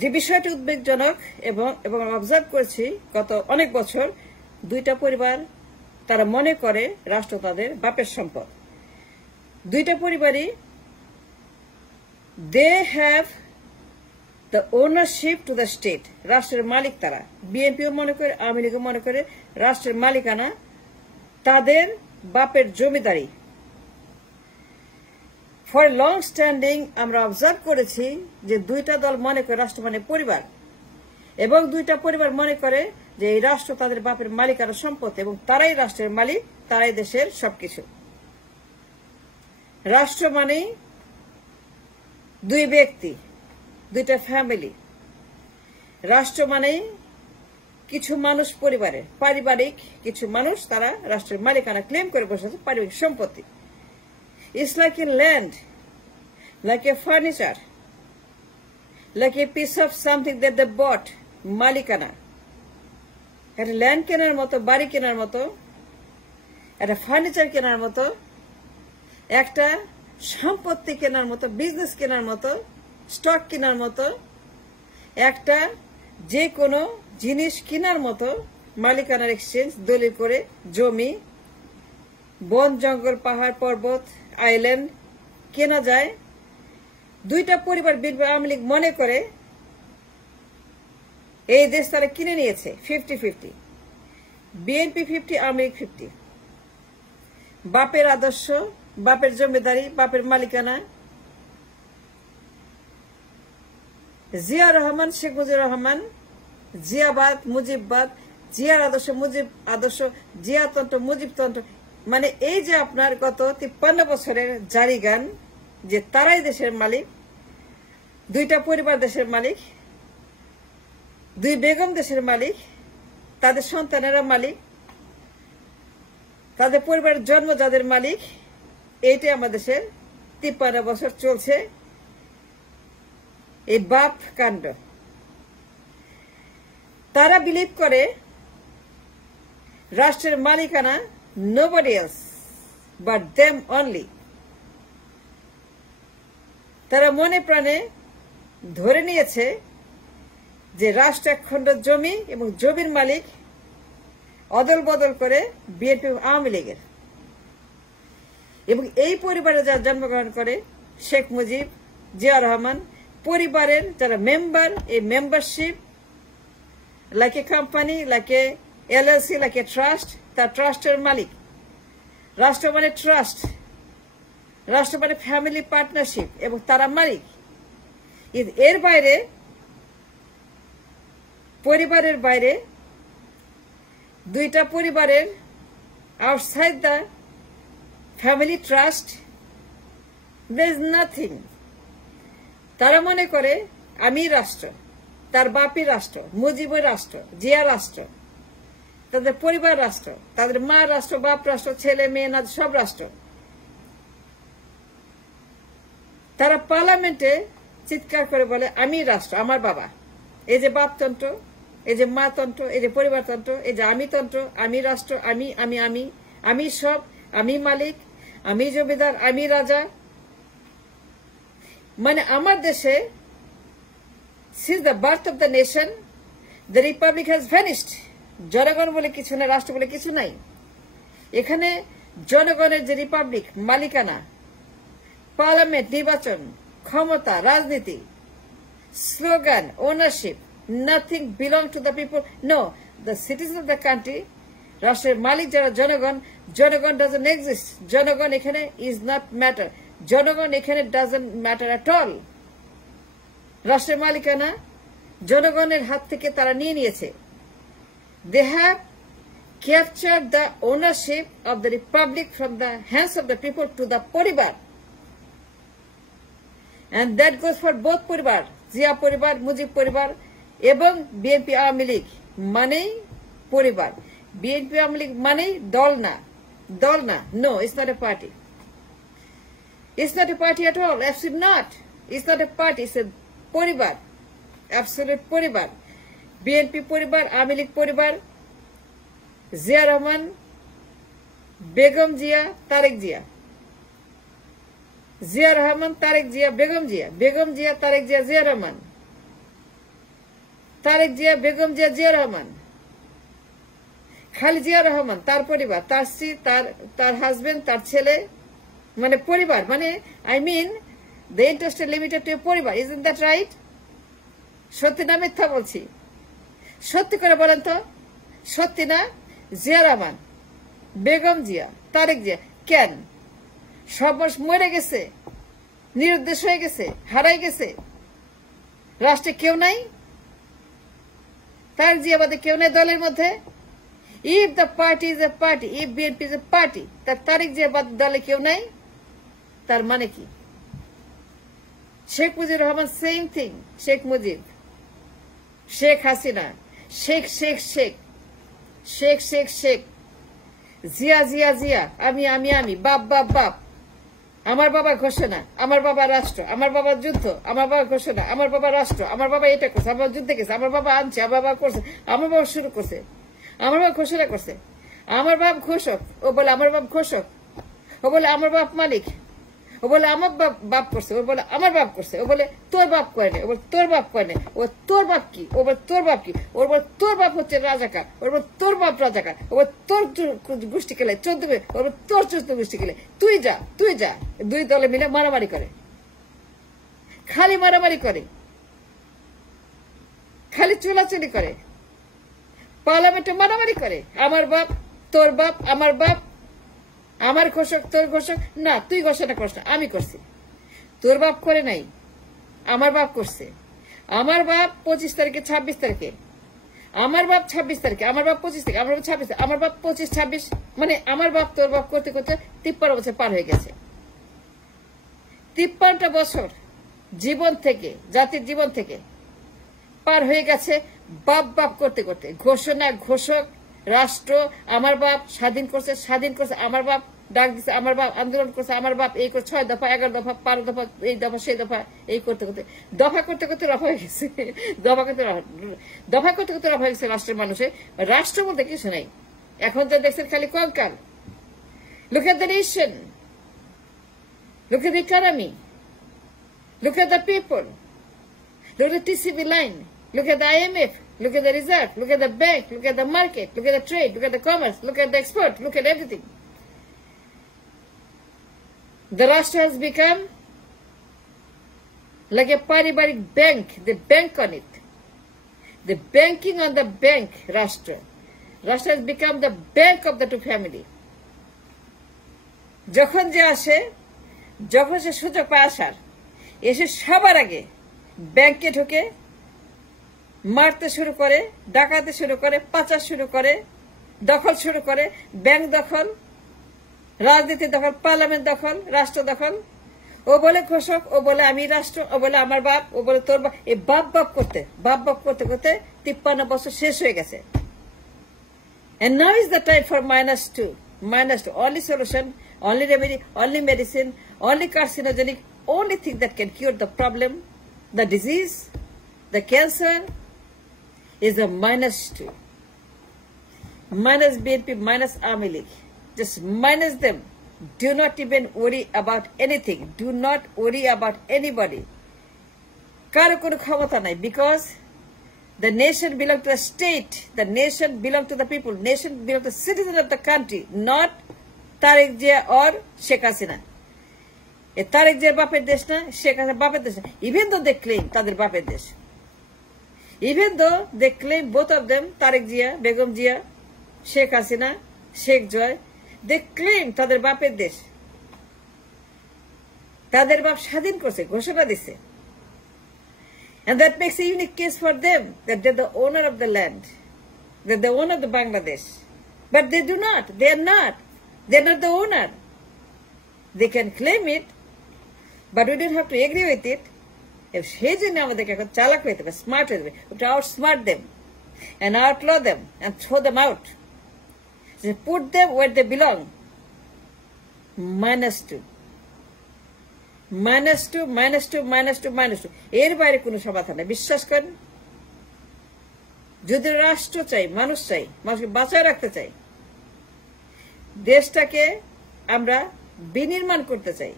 যে বিষয়টি উদ্বেগজনক এবং অবজার্ভ করেছি গত অনেক বছর, দুইটা পরিবার তারা মনে করে রাষ্ট্র তাদের বাপের সম্পদ। দুইটা পরিবারই they have the ownership to the state, রাষ্ট্রের মালিক তারা। বিএনপিও মনে করে, আওয়ামী লীগও মনে করে রাষ্ট্রের মালিকানা তাদের বাপের জমিদারি। ফর লং স্ট্যান্ডিং আমরা অবজার্ভ করেছি যে দুইটা দল মনে করে রাষ্ট্র মানে পরিবার, এবং দুইটা পরিবার মনে করে যে এই রাষ্ট্র তাদের বাপের মালিকানা সম্পদ এবং তারাই রাষ্ট্রের মালিক, তারাই দেশের সবকিছু। রাষ্ট্র মানে দুই ব্যক্তি, দুইটা ফ্যামিলি। রাষ্ট্র মানে কিছু মানুষ পরিবারের, পারিবারিক কিছু মানুষ তারা রাষ্ট্রের মালিকানা ক্লেম করে বসেছে, পারিবারিক সম্পত্তি। It's like in land, like a furniture, like a piece of something that they bought, মালিকানা। একটা ল্যান্ড কেনার মতো, বাড়ি কেনার মতো, একটা ফার্নিচার কেনার মতো, একটা সম্পত্তি কেনার মতো, বিজনেস কেনার মতো, স্টক কেনার মতো, একটা যে কোনো জিনিস কেনার মতো মালিকানার এক্সচেঞ্জ, দলিল করে জমি, বন জঙ্গল, পাহাড় পর্বত, আইল্যান্ড কেনা যায়। দুইটা পরিবার বিএনপি আওয়ামী লীগ মনে করে এই দেশ তারা কিনে নিয়েছে 50-50, বিএনপি 50, আওয়ামী লীগ 50। বাপের আদর্শ, বাপের জমিদারি, বাপের মালিকানা। জিয়া রহমান, শেখ মুজিবুর রহমান, জিয়াবাদ, মুজিববাদ, জিয়ার আদর্শ, মুজিব আদর্শ, জিয়াতন্ত্র, মুজিবতন্ত্র, মানে এই যে আপনার গত 53 বছরের জারি গান যে তারাই দেশের মালিক, দুইটা পরিবার দেশের মালিক, দুই বেগম দেশের মালিক, তাদের সন্তানেরা মালিক, তাদের পরিবারের জন্ম যাদের মালিক, এইটাই আমাদের দেশের 53 বছর চলছে এই বাপ কাণ্ড। তারা বিলিভ করে রাষ্ট্রের মালিকানা nobody else but them only। তারা মনে প্রাণে ধরে নিয়েছে যে রাষ্ট্র একখণ্ড জমি এবং জমির মালিক অদল বদল করে বিএনপি আওয়ামী লীগের। এবং এই পরিবারে যারা জন্মগ্রহণ করে, শেখ মুজিব, জিয়া রহমান, পরিবারের যারা মেম্বার, এই membership like a company, like a LLC, like a trust, তার ট্রাস্টের মালিক। রাষ্ট্র মানে ট্রাস্ট, রাষ্ট্র মানে ফ্যামিলি পার্টনারশিপ, এবং তারা মালিক। এর বাইরে, পরিবারের বাইরে, দুইটা পরিবারের outside the family trust there is nothing। তারা মনে করে আমি রাষ্ট্র, তার বাপই রাষ্ট্র, মুজিবই রাষ্ট্র, জিয়া রাষ্ট্র, তাদের পরিবার রাষ্ট্র, তাদের মা রাষ্ট্র, বাপ রাষ্ট্র, ছেলে মেয়ে না সব রাষ্ট্র। তারা পার্লামেন্টে চিৎকার করে বলে আমি রাষ্ট্র, আমার বাবা। এই যে বাপতন্ত্র, এই যে মা তন্ত্র, এই যে পরিবারতন্ত্র, এই যে আমি তন্ত্র, আমি রাষ্ট্র, আমি আমি আমি আমি সব, আমি মালিক, আমি জমিদার, আমি রাজা। মানে আমার দেশে since the birth of the nation the republic has vanished। জনগণ বলে কিছু না, রাষ্ট্র বলে কিছু নাই। এখানে জনগণের যে রিপাবলিক, মালিকানা, পার্লামেন্ট, নির্বাচন, ক্ষমতা, রাজনীতি, slogan, ownership, nothing belong to the people, no, the citizen of the country. রাষ্ট্রের মালিক যারা জনগণ, জনগণ ডাজন্ট এক্সিস্ট। জনগণ এখানে ইজ নট ম্যাটার, জনগণ এখানে ডাজন্ট ম্যাটার অ্যাট অল। রাষ্ট্রের মালিকানা জনগণের হাত থেকে তারা নিয়ে নিয়েছে। They have captured the ownership of the republic from the hands of the people to the পরিবার, and that goes for both পরিবার, জিয়া পরিবার, মুজিব পরিবার এবং বিএনপি আওয়ামী লীগ মানেই পরিবার। বিএনপি আওয়ামী লীগ মানেই দল না, দল না, no, it's not a party, it's not a party at all, absolutely not, it's not a party, it's a পরিবার, absolute পরিবার। বিএনপি পরিবার, আওয়ামী লীগ পরিবার, জিয়া রহমান, বেগম জিয়া, তারেক জিয়া, জিয়া রহমান, তারেক জিয়া, বেগম জিয়া, বেগম জিয়া, তারেক জিয়া, জিয়া রহমান। তারেক জিয়া, বেগম জিয়া, জিয়া রহমান, খালি জিয়া রহমান, তার পরিবার, তার স্ত্রী, তার হাজবেন্ড, তার ছেলে, মানে পরিবার, মানে I mean the interest limited to পরিবার। Isn't that right? সত্যি না মিথ্যা বলছি? সত্যি করে বলেন তো, সত্যি না? জিয়া রহমান, বেগম জিয়া, তারেক জিয়া কেন সব মরে গেছে, নিরুদ্দেশ হয়ে গেছে, হারাই গেছে, রাষ্ট্রে কেউ নাই? তারেক জিয়া বাদে কেউ নাই দলের মধ্যে? If the party is a party, if BNP is a party, তার তারেক জিয়া বাদ দলে কেউ নাই, তার মানে কি? শেখ মুজিবুর রহমান সেম থিং, শেখ মুজিব, শেখ হাসিনা, শেখ শেখ শেখ শেখ শেখ শেখ, জিয়া জিয়া জিয়া, আমি আমি আমি, বাপ বাপ বাপ, আমার বাবা ঘোষণা, আমার বাবা রাষ্ট্র, আমার বাবা যুদ্ধ, আমার বাবা ঘোষণা, আমার বাবা রাষ্ট্র, আমার বাবা এটা করছে, আমার যুদ্ধে গেছে, আমার বাবা আনছে, আমার বাবা করছে, আমার বাবা শুরু করছে, আমার বাবা ঘোষণা করছে, আমার বাপ ঘোষক, ও বলে আমার বাপ ঘোষক, ও বলে আমার বাপ মালিক, ও বলে আমার বাপ করছে, ও বলে আমার বাপ করছে, ও বলে তোর বাপ করে নে, ও বলে তোর বাপ করে নে, ও তোর বাপ কি, ও বলে তোর বাপ কি, ওর বলে তোর বাপ হচ্ছে রাজাকার, ওর বলে তোর বাপ রাজাকার, ও বলে তোর গোষ্ঠী খেলে 14, ওর বলে তোর 14 গোষ্ঠী খেলে, তুই যা তুই যা। দুই দলে মিলে মারামারি করে, খালি মারামারি করে, খালি চুলাচুলি করে, পার্লামেন্টে মারামারি করে, আমার বাপ তোর বাপ, আমার বাপ, আমার ঘোষক তোর ঘোষক, না তুই ঘোষণা করছ না, আমি করছি, তোর বাপ করে নাই, আমার বাপ করছে, আমার বাপ 25 তারিখে 26 তারিখে, আমার বাপ 26 তারিখে, আমার বাপ 25 তারিখে, আমার বাপ 26, আমার বাপ 25 26, মানে আমার বাপ তোর বাপ করতে করতে 53 বছর পার হয়ে গেছে। 53টা বছর জীবন থেকে, জাতির জীবন থেকে পার হয়ে গেছে বাপ বাপ করতে করতে, ঘোষণা, ঘোষক, রাষ্ট্র, আমার বাপ স্বাধীন করছে, স্বাধীন করছে, আমার বাপ ডাক দিচ্ছে, আমার বাপ আন্দোলন করছে, আমার বাপ এই করে 6 দফা 11 দফা 12 দফা, এই দফা সেই দফা, এই করতে করতে দফা করতে করতে রফা হয়ে গেছে, দফা করতে রফা হয়ে গেছে রাষ্ট্রের মানুষের। রাষ্ট্র বলতে কিছু নাই এখন, তো দেখছেন খালি কঙ্কাল। Look at the nation, look at the economy, look at the people, look at the TCB line, look at the IMF, look at the reserve, look at the bank, look at the market, look at the trade, look at the commerce, look at the export, look at everything. The Rashtra has become like a paribaric bank, they bank on it. The banking on the bank, Rashtra. Rashtra has become the bank of the two family. যখন যে আসে, যখন সে সুযোগ পায় আসার, এসে সবার আগে ব্যাংকে ঢুকে মারতে শুরু করে, ডাকাতে শুরু করে, পাচার শুরু করে, দখল শুরু করে, ব্যাংক দখল, রাজনীতি দখল, পার্লামেন্ট দখল, রাষ্ট্র দখল। ও বলে ঘোষক, ও বলে আমি রাষ্ট্র, ও বলে আমার বাপ, ও বলে তোর বাপ, এই বাপ বাপ করতে করতে 53 বছর শেষ হয়ে গেছে। And now is the time for -2. Only solution, only remedy, only medicine, only carcinogenic, only thing that can cure the problem, the disease, the cancer, is a -2. Minus BNP, minus Army League. Just minus them. Do not even worry about anything. Do not worry about anybody. কারো কোনো ক্ষমতা নাই, because the nation belongs to the state. The nation belongs to the people. Nation belongs to the citizen of the country, not Tariq Jia or Sheikh Hasina. Tarique জিয়ার বাপের দেশ না, শেখ হাসিনার বাপের দেশ না। ইভেন দো দে ক্লেম তাদের বাপের দেশ, even though they claim both of them, Tarique Zia, Begum Zia, Sheikh Hasina, Sheikh Joy, they claim তাদের বাপের দেশ। তাদের বাপ স্বাধীন করছে, ঘোষণা দিছে। And that makes a unique case for them, that they're the owner of the land, they're the owner of the Bangladesh. But they do not, they're not the owner. They can claim it, but we don't have to agree with it. If সেই জন্য আমাদেরকে এখন চালাক হইতে হবে, smart হইতে হবে, to outsmart them and outlaw them and throw them out. So put them where they belong. -2. এর বাইরে কোনো সমাধান নেই, বিশ্বাস করেন। যদি রাষ্ট্র চাই, মানুষ চাই, মানুষকে বাঁচায় রাখতে চাই, দেশটাকে আমরা বিনির্মাণ করতে চাই,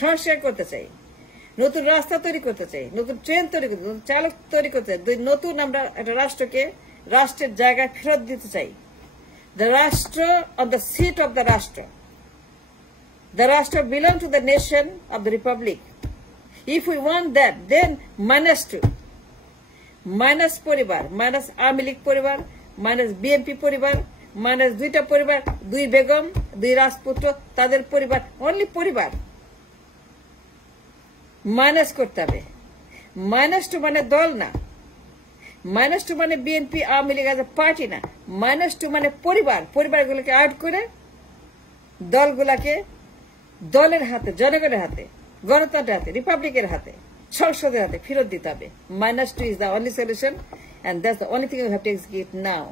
সংস্কার করতে চাই, নতুন রাস্তা তৈরি করতে চাই, নতুন ট্রেন তৈরি করতে, নতুন চালক তৈরি করতে চাই, নতুন আমরা একটা রাষ্ট্রকে রাষ্ট্রের জায়গায় ফেরত দিতে চাই। দ্য রাষ্ট্র on the seat of the রাষ্ট্র, দ্য রাষ্ট্র belong to the nation of the republic. If we want that, then minus পরিবার, মাইনাস আওয়ামী লীগ পরিবার, মাইনাস বিএনপি পরিবার, মাইনাস দুইটা পরিবার, দুই বেগম, দুই রাজপুত্র, তাদের পরিবার, অনলি পরিবার মাইনাস করতে হবে। মাইনাস টু মানে দল না, মাইনাস টু মানে বিএনপি আওয়ামী লীগ আজ পার্টি না, মাইনাস টু মানে পরিবার। পরিবারগুলোকে আউট করে দলগুলাকে দলের হাতে, জনগণের হাতে, গণতন্ত্রের হাতে, রিপাবলিকের হাতে, সংসদের হাতে ফেরত দিতে হবে। Minus two is the only solution, and that's the only thing we have to execute now.